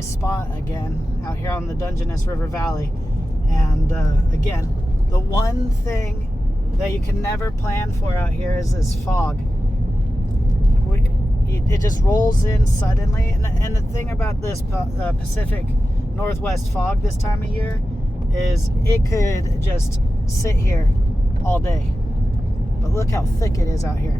my spot again out here on the Dungeness River Valley. And again, the one thing that you can never plan for out here is this fog. It just rolls in suddenly. And the thing about this Pacific Northwest fog this time of year is it could just sit here all day. But look how thick it is out here.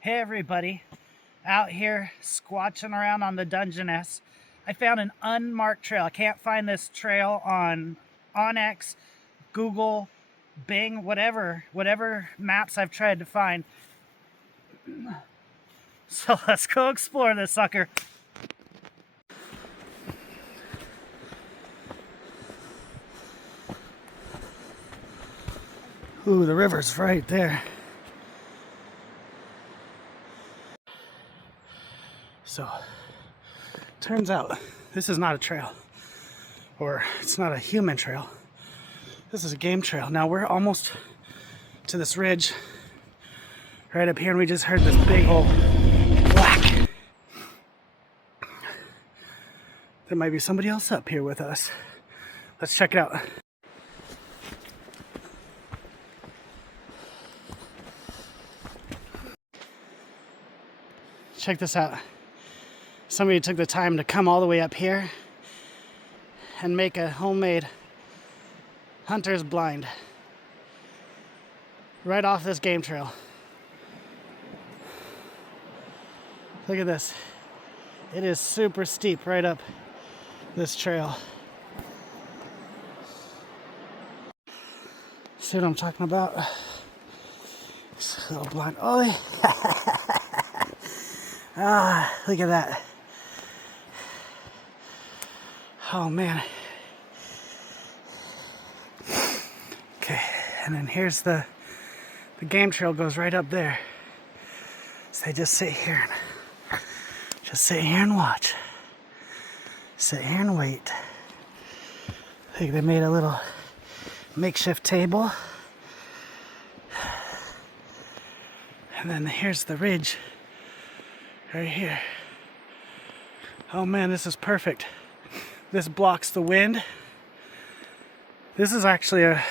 Hey everybody, out here squatching around on the Dungeness. I found an unmarked trail. I can't find this trail on Onyx, Google, Bing, whatever maps I've tried to find. So let's go explore this sucker. Ooh, the river's right there. So, turns out this is not a trail, or it's not a human trail. This is a game trail. Now we're almost to this ridge right up here, and we just heard this big old whack. There might be somebody else up here with us. Let's check it out. Check this out. Somebody took the time to come all the way up here and make a homemade hunter's blind right off this game trail. Look at this. It is super steep right up this trail. See what I'm talking about? This little blind. Oh, ah, look at that. Oh man. Okay, and then here's the game trail goes right up there. So they just sit here and watch. Sit here and wait. I think they made a little makeshift table. And then here's the ridge right here. Oh man, this is perfect. This blocks the wind. This is actually a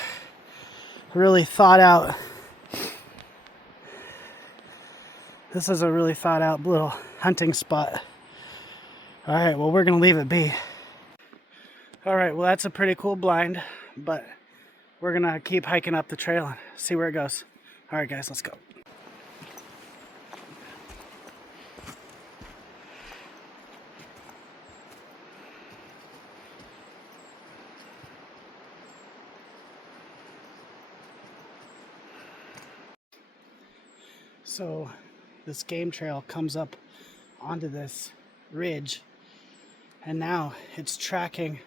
really thought out little hunting spot. All right, well, we're gonna leave it be. All right, well, that's a pretty cool blind, but we're gonna keep hiking up the trail and see where it goes. All right, guys, let's go. So this game trail comes up onto this ridge, and now it's tracking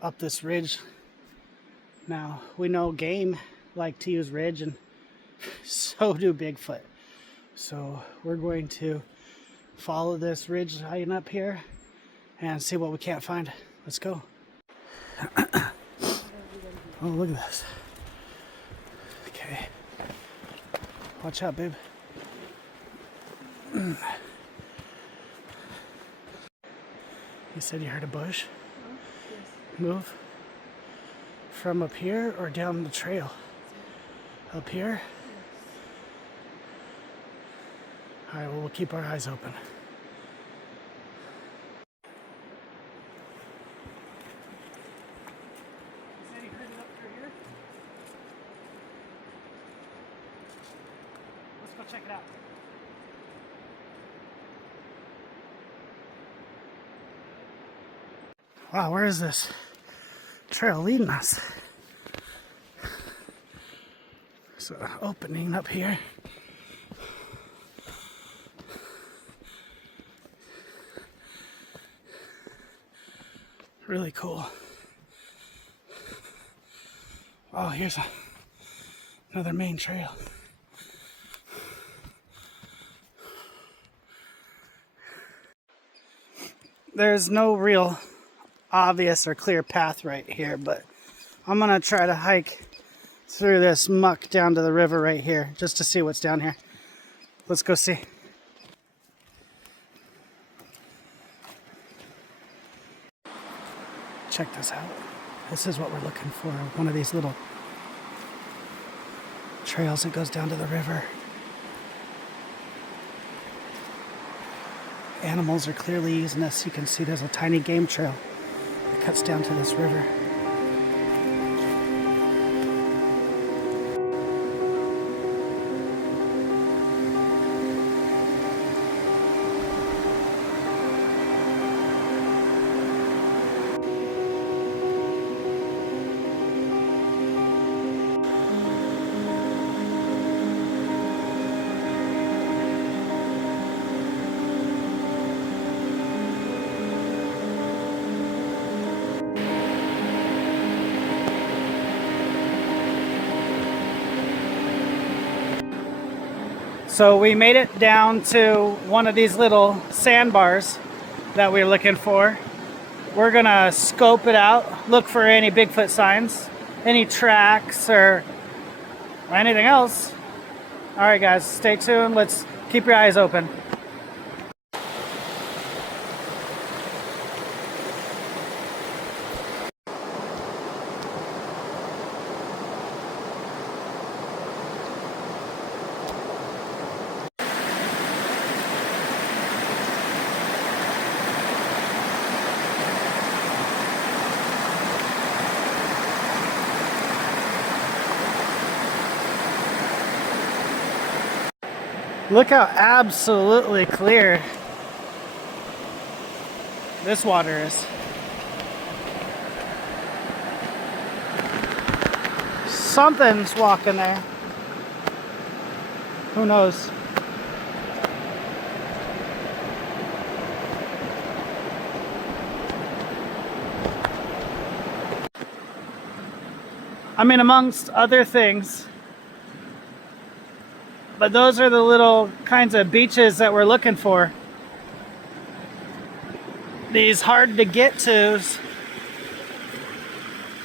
up this ridge. Now we know game like to use ridge, and so do Bigfoot. So we're going to follow this ridge line up here and see what we can't find. Let's go. Oh, look at this. Okay. Watch out, babe. You said you heard a bush? Yes. Move? From up here or down the trail? Up here? Yes. Alright, well, we'll keep our eyes open. You said you heard it up through here? Let's go check it out. Wow, where is this trail leading us? There's an opening up here. Really cool. Oh, here's another main trail. There's no real obvious or clear path right here, but I'm gonna try to hike through this muck down to the river right here just to see what's down here. Let's go see. Check this out. This is what we're looking for. One of these little trails that goes down to the river. Animals are clearly using this. You can see there's a tiny game trail that cuts down to this river. So we made it down to one of these little sandbars that we're looking for. We're gonna scope it out, look for any Bigfoot signs, any tracks or anything else. All right guys, stay tuned. Let's keep your eyes open. Look how absolutely clear this water is. Something's walking there. Who knows? I mean, amongst other things. But those are the little kinds of beaches that we're looking for. These hard to get tos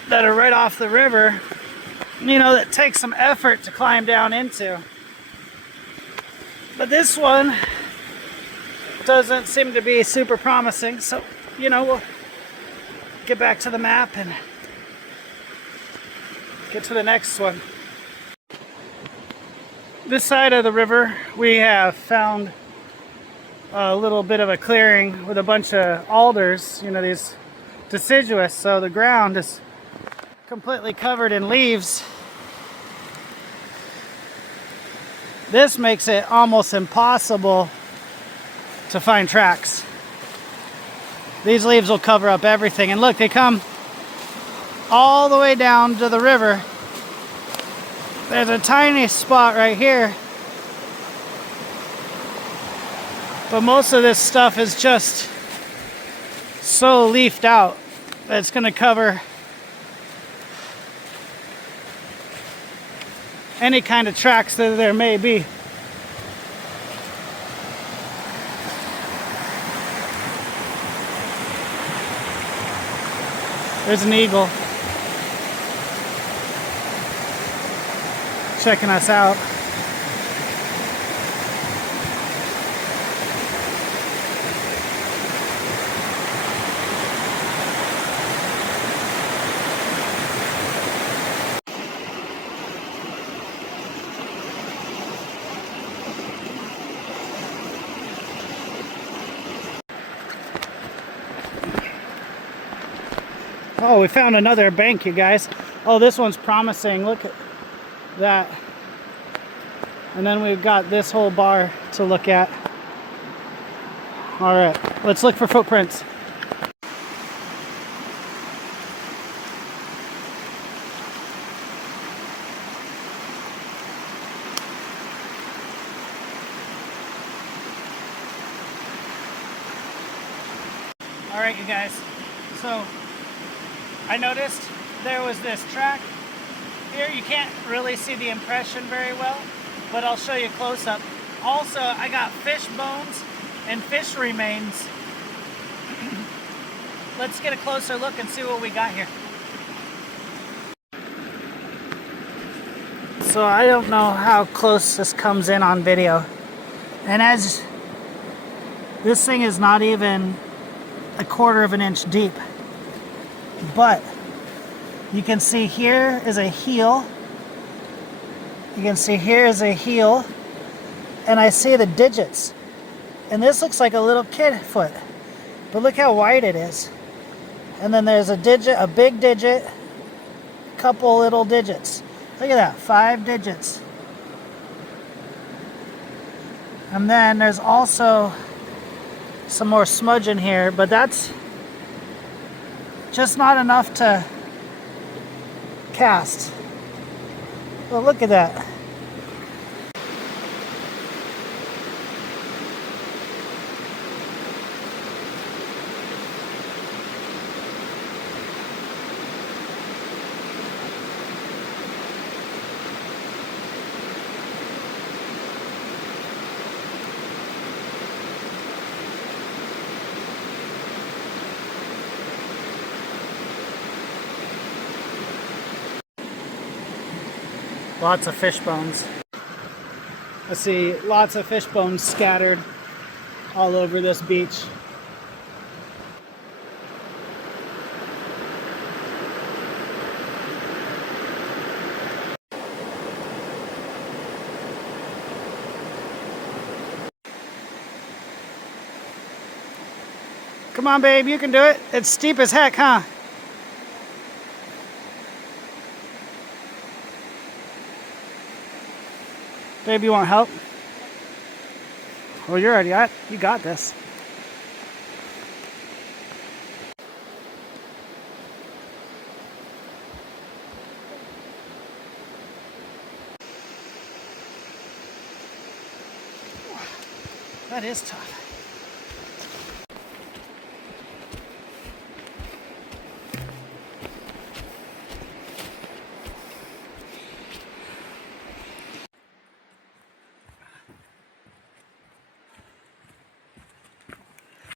that are right off the river, you know, that take some effort to climb down into. But this one doesn't seem to be super promising, so, you know, we'll get back to the map and get to the next one. This side of the river, we have found a little bit of a clearing with a bunch of alders, you know, these deciduous, so the ground is completely covered in leaves. This makes it almost impossible to find tracks. These leaves will cover up everything, and look, they come all the way down to the river. There's a tiny spot right here, but most of this stuff is just so leafed out that it's going to cover any kind of tracks that there may be. There's an eagle checking us out. Oh, we found another bank, you guys. Oh, this one's promising. Look at that. And then we've got this whole bar to look at. All right, let's look for footprints. Alright, you guys, so I noticed there was this track here. You can't really see the impression very well, but I'll show you close up. Also, I got fish bones and fish remains. Let's get a closer look and see what we got here. So I don't know how close this comes in on video. And as this thing is not even a 1/4 of an inch deep, but you can see here is a heel. You can see here is a heel, and I see the digits. And this looks like a little kid foot, but look how wide it is. And then there's a digit, a big digit, couple little digits. Look at that, 5 digits. And then there's also some more smudge in here, but that's just not enough to cast. Well, look at that. Lots of fish bones. I see lots of fish bones scattered all over this beach. Come on, babe, you can do it. It's steep as heck, huh? Babe, you want help? Well, you're already at, you got this. That is tough.